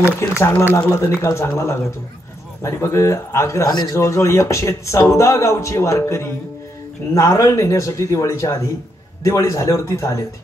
वकील चांगला लागला तर निकाल चांगला लागतो. आणि मग आग्रहाने जवळजवळ 114 गावचे वारकरी नारळ नेण्यासाठी दिवाळीच्या आधी, दिवाळी झाल्यावर तिथं आले होते.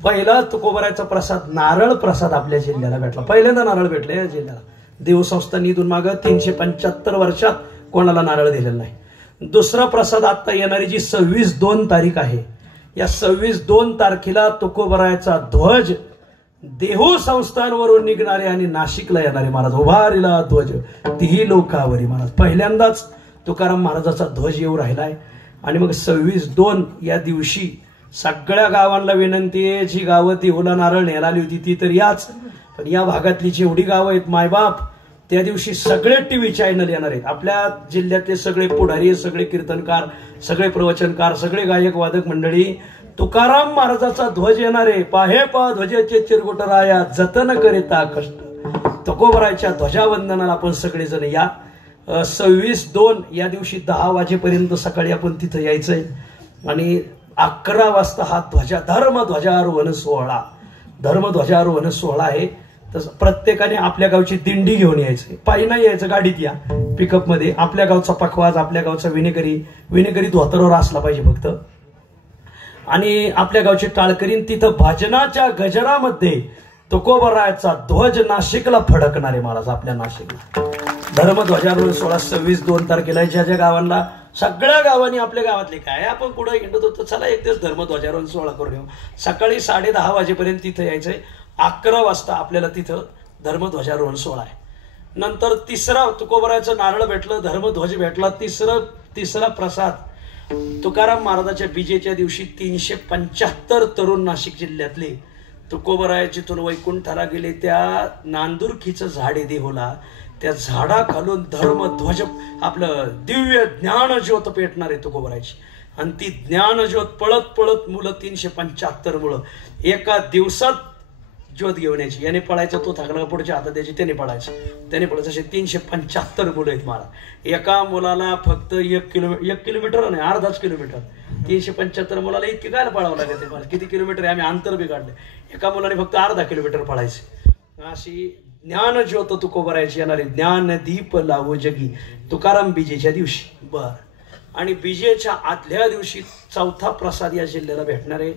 पहिला तुकोबरायचा प्रसाद, नारळ प्रसाद आपल्या जिल्ह्याला भेटला. पहिल्यांदा नारळ भेटले या जिल्ह्याला. देवसंस्था निधून मागं 375 वर्षात कोणाला नारळ दिलेला नाही. दुसरा प्रसाद आता येणारी जी 26/2 तारीख आहे, या 26/2 तारखेला तुकोबरायचा ध्वज देहू संस्थांवरून निघणारे आणि नाशिकला येणारे महाराज, उभारलेला ध्वज तीही लोकावरी महाराज. पहिल्यांदाच तुकाराम महाराजाचा ध्वज येऊ राहिलाय. आणि मग 26/2 या दिवशी सगळ्या गावांना विनंती आहे, जी गावं देहूला नारळ न्यायला आली होती ती तर याच, पण या भागातली जेवढी गावं आहेत मायबाप, त्या दिवशी सगळे टीव्ही चॅनल येणार आहेत. आपल्या जिल्ह्यातले सगळे पुढारी, सगळे कीर्तनकार, सगळे प्रवचनकार, सगळे गायक वादक मंडळी, तुकाराम महाराजाचा ध्वज येणार आहे. पाहे पा ध्वजाचे चिरगुटराया जतन करिता कष्ट. तुकोबरायच्या ध्वजावंदनाला आपण सगळेजण या. 26/2 या दिवशी 10 वाजेपर्यंत सकाळी आपण तिथं यायचंय. आणि 11 वाजता हा धर्मध्वजारोहण सोहळा, धर्मध्वजारोहण सोहळा आहे. तसं प्रत्येकाने आपल्या गावची दिंडी घेऊन यायचं. पायी नाही यायचं, गाडीत या, पिकअप मध्ये. आपल्या गावचा पखवाज, आपल्या गावचा विनेकरी धोतरावर असला पाहिजे फक्त. आणि आपल्या गावचे टाळकरी. तिथं भजनाच्या गजरामध्ये तुकोबरायचा ध्वज नाशिकला फडकणारे महाराज, आपल्या नाशिकला. धर्मध्वजारोहण सोहळा 26/2 तारखेला. ज्या ज्या गावांना, सगळ्या गावांनी आपल्या गावातले काय आपण पुढे हिंडत होतो, चला एक दिवस धर्मध्वजारोहण सोहळा करून येऊ. सकाळी 10:30 वाजेपर्यंत तिथं यायचंय. 11 वाजता आपल्याला तिथं धर्मध्वजारोहण सोहळा आहे. नंतर तिसरा तुकोबरायचं नारळ भेटलं, धर्मध्वज भेटला. तिसरा प्रसाद तुकाराम महाराजाच्या बीजेच्या दिवशी 375 तरुण नाशिक जिल्ह्यातले तुकोबराय जिथून वैकुंठाला गेले, त्या नांदुरखीचं झाड आहे देहूला, त्या झाडाखालून धर्मध्वज आपलं दिव्य ज्ञानज्योत पेटणार आहे तुकोबरायची. आणि ती ज्ञानज्योत पळत पळत मुलं 375 मुलं एका दिवसात ज्योत घेऊन यायची. याने पळायचं, तो थकला पुढच्या हातात द्यायची, त्याने पळायचं. असे 375 मुलं आहेत मला. एका मुलाला फक्त 1 किलोमीटर नाही, अर्धाच किलोमीटर. 375 मुलाला इतकी काय पळावं लागते मला, किती किलोमीटर आहे, आम्ही अंतर बिघडले. एका मुलाने फक्त अर्धा किलोमीटर पळायचे. अशी ज्ञानज्योत तुकोबरायची येणारी. ज्ञान दीप लावो जगी तुकाराम बीजेच्या दिवशी. बर. आणि बीजेच्या आदल्या दिवशी चौथा प्रसाद या जिल्ह्याला भेटणार आहे.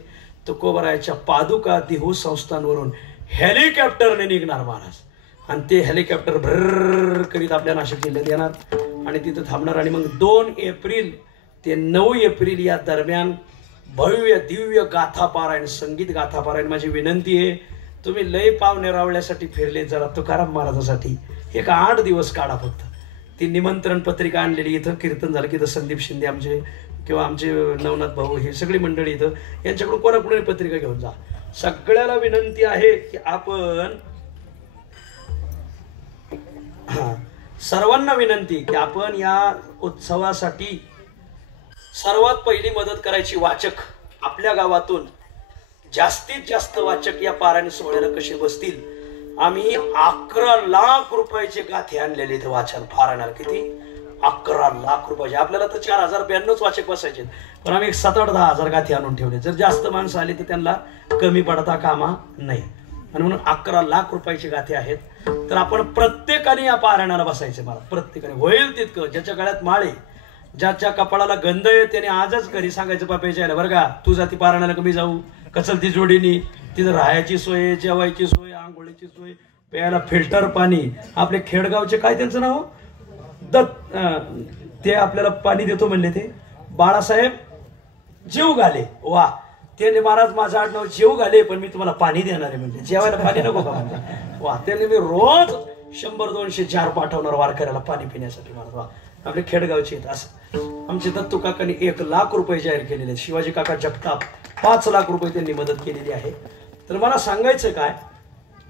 तुकोबरायच्या पादुका देहू संस्थांवरून हेलिकॉप्टरने निघणार महाराज. आणि ते हेलिकॉप्टर भर करीत आपल्या नाशिक जिल्ह्यात येणार आणि तिथं थांबणार. आणि मग 2 एप्रिल ते 9 एप्रिल या दरम्यान भव्य दिव्य गाथा पारायण, संगीत गाथा पारायण. माझी विनंती आहे, तुम्ही लय पावणे रावळ्यासाठी फिरले, जरा तुकाराम महाराजासाठी एक 8 दिवस काढा फक्त. ती निमंत्रण पत्रिका आणलेली, इथं कीर्तन झालं की इथं संदीप शिंदे आमचे किंवा आमचे नवनाथ भाऊ, हे सगळी मंडळी इथं, यांच्याकडून कोणाकडून पत्रिका घेऊन जा. सगळ्याला विनंती आहे की आपण, सर्वांना विनंती की आपण या उत्सवासाठी सर्वात पहिली मदत करायची. वाचक आपल्या गावातून जास्तीत जास्त वाचक या पारायण सोहळ्याला कसे बसतील. आम्ही 11 लाख रुपयाचे गाथे आणलेले इथे वाचन पारायणाला. किती? 11 लाख रुपयाचे. आपल्याला तर 4092 वाचक बसायचे, पण आम्ही 7-8-10 हजार गाथे आणून ठेवले. जर जास्त माणसं आली तर त्यांना कमी पडता कामा नाही. आणि म्हणून 11 लाख रुपयाचे गाथे आहेत. तर आपण प्रत्येकाने या पारायणाला बसायचे. मला प्रत्येकाने होईल तितकं. ज्याच्या गळ्यात माळे, ज्याच्या कपाळाला गंध आहे, त्याने आजच घरी सांगायचं पाप्याच्या यायला, बरं का तू जाती पारायणाला कमी जाऊ, कचल ती जोडीनी. तिथं राहायची सोय, जेवायची सोय, आंघोळीची सोय, प्यायला फिल्टर पाणी. आपले खेडगावचे काय त्यांचं नाव, दत्त, ते आपल्याला पाणी देतो म्हणले, ते बाळासाहेब जीव घाले. वा, त्याने महाराज माझं आडनाव जीव घाले, पण मी तुम्हाला पाणी देणार आहे म्हणजे. जेवायला पाणी नको का म्हणजे. वा, त्याने मी रोज 100-200 जार पाठवणार वारकऱ्याला पाणी पिण्यासाठी महाराज. वा, आपले खेडगावचे आहेत. असं आमचे दत्तू काकांनी 1 लाख रुपये जाहीर केलेले आहेत. शिवाजी काका जगताप 5 लाख रुपये त्यांनी मदत केलेली आहे. तर मला सांगायचं काय,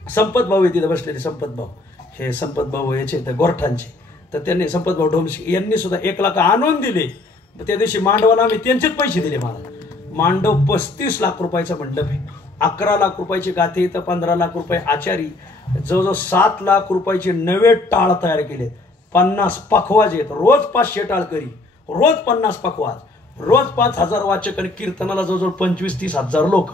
संपत भाऊ तिथे बसलेले, संपत भाऊ, हे संपत भाऊ याचे गोरठांचे. तर त्यांनी, संपत भाऊ ढोमशी यांनी सुद्धा 1 लाख आणून दिले. त्या दिवशी मांडवाला आम्ही त्यांचेच पैसे दिले. मला मांडव 35 लाख रुपयाचा मंडप आहे. 11 लाख रुपयाचे गाथे, तर 15 लाख रुपये आचारी, जवळजवळ 7 लाख रुपयाचे नवे टाळ तयार केले. 50 पखवाज आहेत, रोज 500 टाळकरी, रोज 50 पखवाज, रोज 5000 वाचक आणि कीर्तनाला जवळजवळ 25-30 हजार लोक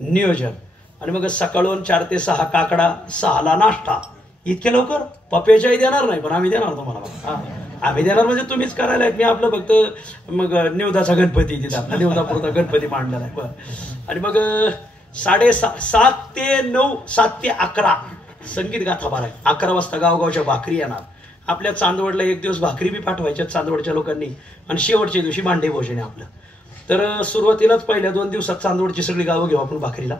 नियोजन. आणि मग सकाळून 4 ते 6 काकडा, 6ला नाश्ता, इतके लवकर पप्याच्याही देणार नाही, पण आम्ही देणार तुम्हाला. आम्ही देणार म्हणजे तुम्हीच करायला. मी आपलं फक्त मग निवदाचा गणपती तिथं आपला निवदापुरता गणपती मांडला आहे. बरं. आणि मग 7 ते 9, 7 ते 11 संगीत गाथा बारा. 11 वाजता गावगावच्या भाकरी येणार. आपल्या चांदवडला एक दिवस भाकरी बी पाठवायच्या चांदवडच्या लोकांनी, आणि शेवटच्या दिवशी मांडे भोजन आहे आपलं. तर सुरुवातीलाच पहिल्या 2 दिवसात चांदवडची सगळी गावं घेऊ आपण भाकरीला,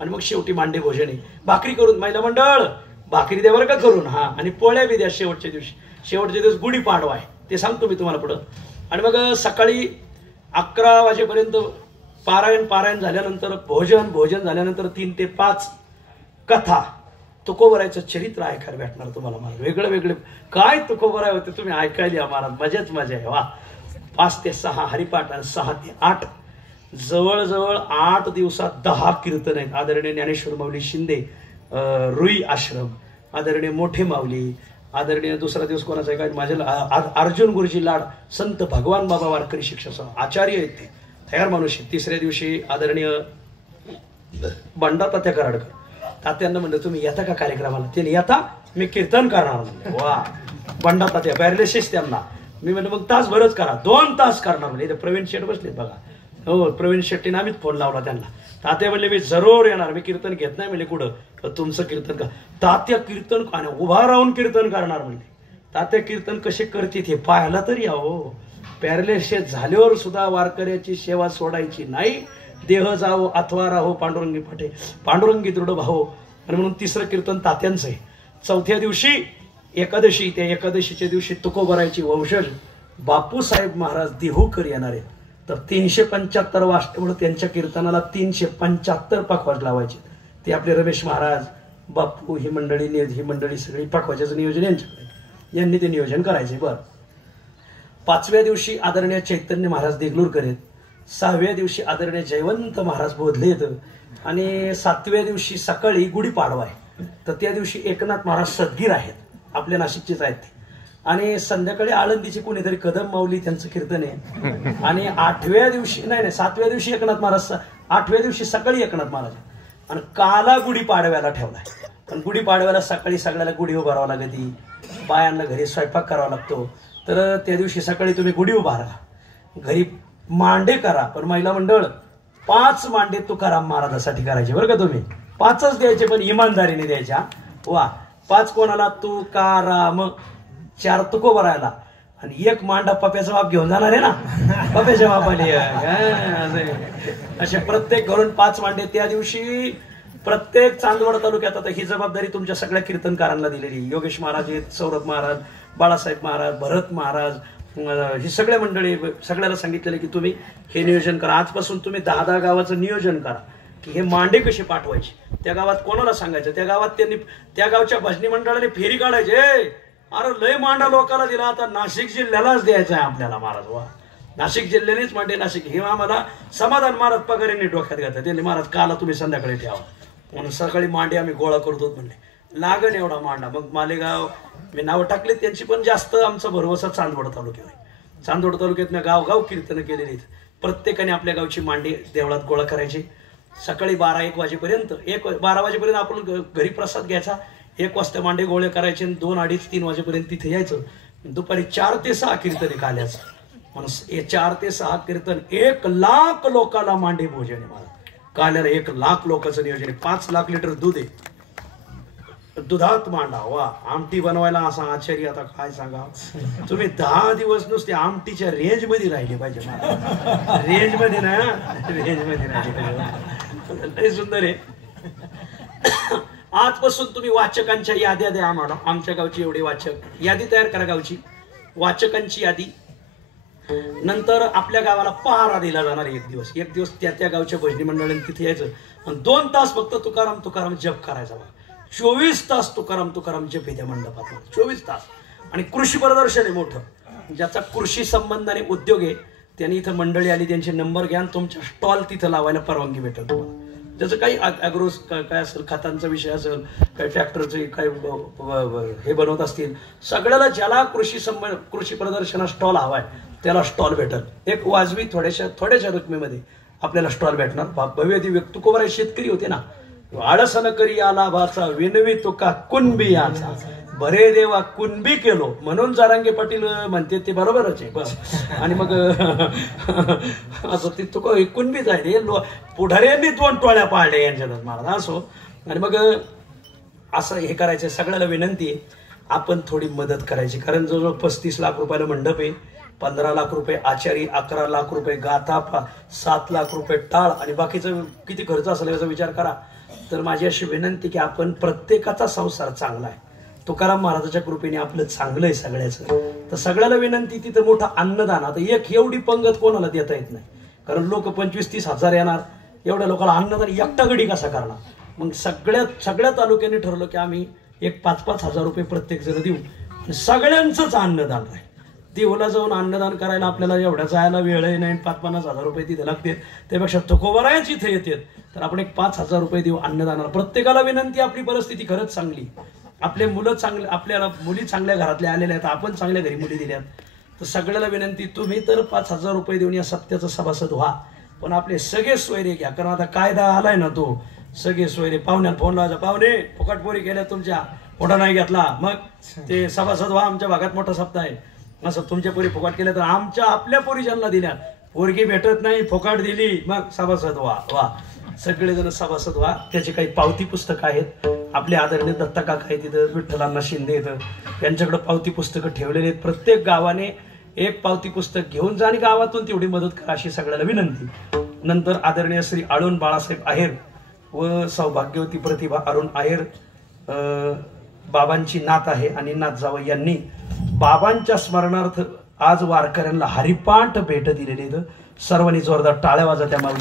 आणि मग शेवटी मांडे भोजन आहे. भाकरी करून महिला मंडळ भाकरी द्या बरं का करून. हा, आणि पोळ्या बी द्या शेवटच्या दिवशी. शेवटच्या दिवस गुढी पाडवा आहे, ते सांगतो मी तुम्हाला पुढं. आणि मग सकाळी 11 वाजेपर्यंत पारायण झाल्यानंतर भोजन झाल्यानंतर 3 ते 5 कथा. तुकोबरायचं चरित्र ऐकायला भेटणार तुम्हाला. मला वेगळे काय तुकोबराय होते तुम्ही ऐकायला महाराज, मजाच मजा आहे वा. 5 ते 6 हरिपाठ आणि 6 ते 8 जवळजवळ 8 दिवसात 10 कीर्तन आहेत. आदरणीय ज्ञानेश्वर माऊली शिंदे रुई आश्रम, आदरणीय मोठे माऊली, आदरणीय दुसरा दिवस कोणाचा आहे काय माझ्या अर्जुन गुरुजी लाड, संत भगवान बाबा वारकरी शिक्षक आचार्य आहेत ते तयार माणूस. तिसऱ्या दिवशी आदरणीय बंडा तात्या कराडकर. तात्यांना म्हणलं तुम्ही येता का कार्यक्रमाला? त्याने येता, मी कीर्तन करणार म्हणले. वा, बंडा तात्या पॅरालिसिस त्यांना. मी म्हणलं मग तासभरच करा. 2 तास करणार म्हणजे. प्रवीण शेट बसलेत बघा. हो, प्रवीण शेट्टीने आम्हीच फोन लावला त्यांना. तात्या म्हणले मी जरूर येणार, मी कीर्तन घेत नाही म्हणले कुठं, तुमचं कीर्तन का. तात्या कीर्तन उभा राहून कीर्तन करणार म्हणले. तात्या कीर्तन कसे करते ते पाहायला तरी यावं. पॅरालिसिस झाल्यावर सुद्धा वारकऱ्याची सेवा सोडायची नाही. देह जावो अथवा राहो पांडुरंगी पाठे, पांडुरंगी दृढ भावो. आणि म्हणून 3रं कीर्तन तात्यांचं आहे. 4थ्या दिवशी एकादशी, त्या एकादशीच्या दिवशी तुकोबरायची वंशज बापूसाहेब महाराज देहूकर येणार आहेत. तर 375 वाजल्यामुळे त्यांच्या कीर्तनाला 375 पाखवाज लावायचे. ते आपले रमेश महाराज, बापू, ही मंडळी सगळी पाखवाजाचं नियोजन यांच्याकडे, यांनी ते नियोजन करायचे. बरं. 5व्या दिवशी आदरणीय चैतन्य महाराज देगलूरकर आहेत. 6व्या दिवशी आदरणीय जयवंत महाराज बोधले आहेत. आणि 7व्या दिवशी सकाळी गुढीपाडवा आहे. तर त्या दिवशी एकनाथ महाराज सदगीर आहेत, आपल्या नाशिकचेच आहेत ते. आणि संध्याकाळी आळंदीचे कोणीतरी कदम माऊली त्यांचं कीर्तन आहे. आणि 8व्या दिवशी 7व्या दिवशी एकनाथ महाराज, 8व्या दिवशी सकाळी एकनाथ महाराज. आणि काला गुढीपाडव्याला ठेवलाय. पण गुढीपाडव्याला सकाळी सगळ्याला गुढी उभारावं लागते, बायांना घरी स्वयंपाक करावा लागतो. तर त्या दिवशी सकाळी तुम्ही गुढी उभारा, घरी मांडे करा. पण महिला मंडळ 5 मांडे तुकाराम महाराजासाठी करायचे बरं का. तुम्ही 5च द्यायचे, पण इमानदारीने द्यायच्या. वा, 5 कोणाला? तुकाराम. 4 तुकोबरायला. आणि 1 मांडा पप्याचा बाप घेऊन जाणार आहे ना, पप्याच्या बापाने. अशा प्रत्येक घरून 5 मांडे. त्या दिवशी प्रत्येक चांदवड तालुक्यात आता ही जबाबदारी तुमच्या सगळ्या कीर्तनकारांना दिलेली. योगेश महाराज आहेत, सौरभ महाराज, बाळासाहेब महाराज, भरत महाराज, ही सगळ्या मंडळी सगळ्याला सांगितलेलं की तुम्ही हे नियोजन करा. आजपासून तुम्ही 10 गावाचं नियोजन करा की हे मांडे कसे पाठवायचे. त्या गावात कोणाला सांगायचं, त्या गावात त्यांनी त्या गावच्या भजनी मंडळाने फेरी काढायचे. अरे लय मांडा लोकांना दिला, आता नाशिक जिल्ह्यालाच द्यायचा आहे आपल्याला महाराज. वा, नाशिक जिल्ह्यानेच मांडे नाशिक. हे आम्हाला समाधान महाराज पगारीने डोक्यात घातलं. त्यांनी महाराज काला तुम्ही संध्याकाळी ठेवा म्हणून सकाळी मांडे आम्ही गोळा करतो म्हणले. लागण एवढा मांडा. मग मालेगाव मी नावं टाकले त्यांची, पण जास्त आमचा भरवसा चांदवड तालुक्यावर. चांदवड तालुक्यात गावगाव कीर्तन केलेली. प्रत्येकाने आपल्या गावची मांडी देवळात गोळा करायची. सकाळी 12-1 वाजेपर्यंत 12 वाजेपर्यंत आपण घरी प्रसाद घ्यायचा. 1 वाजता मांडे गोळे करायचे. 2, 2:30, 3 वाजेपर्यंत तिथे यायचं. दुपारी 4 ते 6 कीर्तन काल्याचं. म्हणून 4 ते 6 कीर्तन. 1 लाख लोकांना मांडे भोजन आहे मला. काल्याला 1 लाख लोकांचं नियोजन आहे. 5 लाख लिटर दूध आहे. दुधात मांडा. वा, आमटी बनवायला असा आश्चर्य. आता काय सांगा तुम्ही. 10 दिवस नुसते आमटीच्या रेंज मध्ये राहिले पाहिजे. रेंज मध्ये ना, रेंज मध्ये राहिले. सुंदर आहे. आजपासून तुम्ही वाचकांच्या याद्या द्या आम्हाला. आमच्या गावची एवढी वाचक यादी तयार करा, गावची वाचकांची यादी. नंतर आपल्या गावाला पहारा दिला जाणार. एक दिवस त्या गावच्या भजनी मंडळाने तिथे यायचं. आणि 2 तास फक्त तुकाराम तुकाराम जप करायचा. 24 तास तुकाराम तुकाराम जप त्या मंडपात. 24 तास. आणि कृषी प्रदर्शन आहे मोठं. ज्याचा कृषी संबंधाने उद्योग आहे त्यांनी इथं मंडळी आली, त्यांचे नंबर घ्या, तुमच्या स्टॉल तिथं लावायला परवानगी भेटेल तुम्हाला. ज्याचं काही अॅग्रो काय असेल, खतांचा विषय असेल, काही ट्रॅक्टरचे काही हे बनवत असतील, सगळ्याला ज्याला कृषी प्रदर्शनात स्टॉल हवाय त्याला स्टॉल भेटेल. एक वाजवी थोड्याशा रकमेमध्ये आपल्याला स्टॉल भेटणार. भव्य दिव्य. तुकोबराय शेतकरी होते ना. आळस न करी आलाभाचा विनवी तुका कुणबी याचा. भरे देवा कुणबी केलो म्हणून जारांगे पाटील म्हणते ते बरोबरच आहे बस. आणि मग असं ते तुक कुणबीच आहे रे. पुढाऱ्यांनी 2 टोळ्या पाळल्या यांच्यात मला असो. आणि मग असं हे करायचं. सगळ्याला विनंती आहे आपण थोडी मदत करायची. कारण जवळजवळ 35 लाख रुपयाला मंडप आहे, 15 लाख रुपये आचारी, 11 लाख रुपये गाथा, 7 लाख रुपये टाळ आणि बाकीचं किती खर्च असेल याचा विचार करा. तर माझी अशी विनंती की आपण प्रत्येकाचा संसार चांगला आहे. तुकाराम महाराजाच्या कृपेने आपलं चांगलं आहे सगळ्याचं. तर सगळ्याला विनंती तिथं मोठं अन्नदान. आता एक एवढी पंगत कोणाला देता येत नाही कारण लोक 25-30 हजार येणार. एवढ्या लोकांना अन्नदान एकटा गडी कसा करणार. मग सगळ्या तालुक्याने ठरवलं की आम्ही एक 5-5 हजार रुपये प्रत्येक जण देऊ आणि सगळ्यांचंच अन्नदान राहील. देवला जाऊन अन्नदान करायला आपल्याला एवढ्या जायला वेळही नाही. 5-50 हजार रुपये तिथे लागते. त्यापेक्षा तुकोबारायच इथे येते तर आपण एक 5 हजार रुपये देऊ अन्नदानाला. प्रत्येकाला विनंती. आपली परिस्थिती खरंच चांगली, आपले मुलं चांगले, आपल्याला मुली चांगल्या घरातल्या आलेल्या आहेत, आपण चांगल्या घरी मुली दिल्यात. तर सगळ्याला विनंती तुम्ही तर 5 हजार रुपये देऊन या सप्त्याचं सभासद व्हा. पण आपले सगळे सोयरे घ्या कारण आता कायदा आलाय ना तो. सगळे सोयरे पाहुण्याला फोन लावायचा, पाहुणे फुकटपोरी केल्या तुमच्या, फोटा नाही घेतला मग ते सभासद व्हा, आमच्या भागात मोठा सप्ताह आहे. असं तुमच्या पोरी फुकट केल्या तर आमच्या आपल्या पोरी ज्यांना दिल्या पोरगी भेटत नाही फुकट दिली मग सभासद व्हा. सगळेजण सभासद व्हा. त्याचे काही पावती पुस्तकं आहेत. आपले आदरणीय दत्ता काका आहेत तिथं, विठ्ठलांना शिंदे येतं त्यांच्याकडे पावती पुस्तकं ठेवलेली आहेत. प्रत्येक गावाने एक पावती पुस्तक घेऊन जा आणि गावातून तेवढी मदत करा अशी सगळ्याला विनंती. नंतर आदरणीय श्री आळून बाळासाहेब आहेर व सौभाग्यवती प्रतिभा अरुण आहेर बाबांची नात आहे आणि नात जावई यांनी बाबांच्या स्मरणार्थ आज वारकऱ्यांना हरिपाठ भेट दिलेली. सर्वांनी जोरदार टाळ्या वाजवा त्या